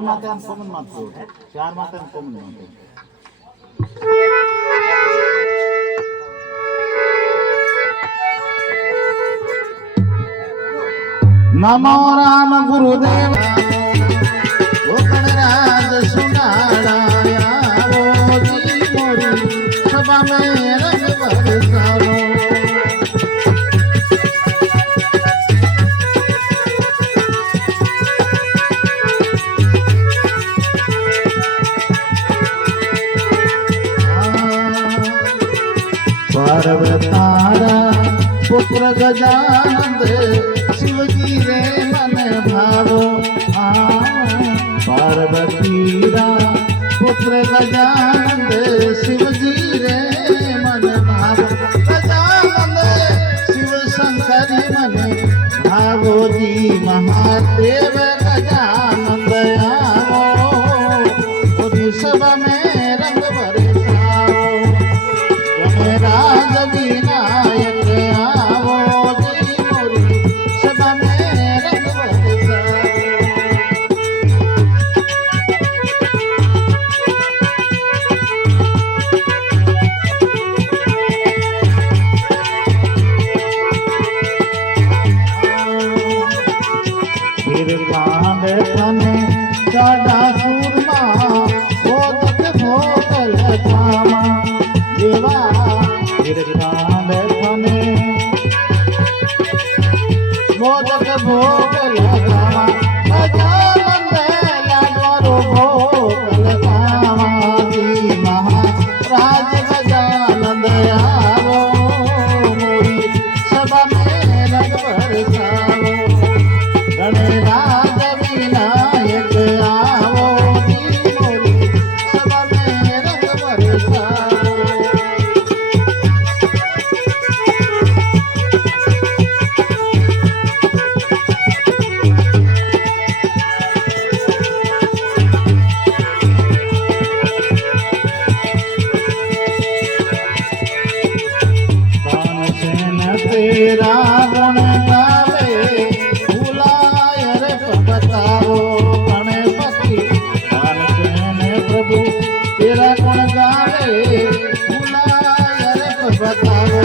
ચાર માથે આમ કોમન માથે ચાર માથે આમ કોમન માથે નમો રામ ગુરુદેવ રાજ સુનાળાયા જી મોરી સભા મેં રંગ બરસાવો पर्वतारा पुत्र गजानंद शिवजी रे मन भावो पार्वतीरा पुत्र गजानंद शिवजी रे मन भावो गजानंद शिव शंकर मन भावो जी महादेव गजानंद आवो सभा में रंग बरसाओ राज विनायक आवो जी मोरी सभा में रंग बरसाओ फिर कांड तने चाड़ा सूरमा भोगत भोगल कामा देवा फिर कांड तने भोगत भोगल कामा गजानंद लाडवारो भोगल कामा जी महाराज गजानंद आवो मोरी सभा में रंग बरसाओ गणराज विनायक आवो जी मोरी सभा में रंग बरसाओ तानसेन तेरा गुण गावे भुलाय रे बताओ गणपति तानसेन प्रभु तेरा गुण गावे भुलाय रे बताओ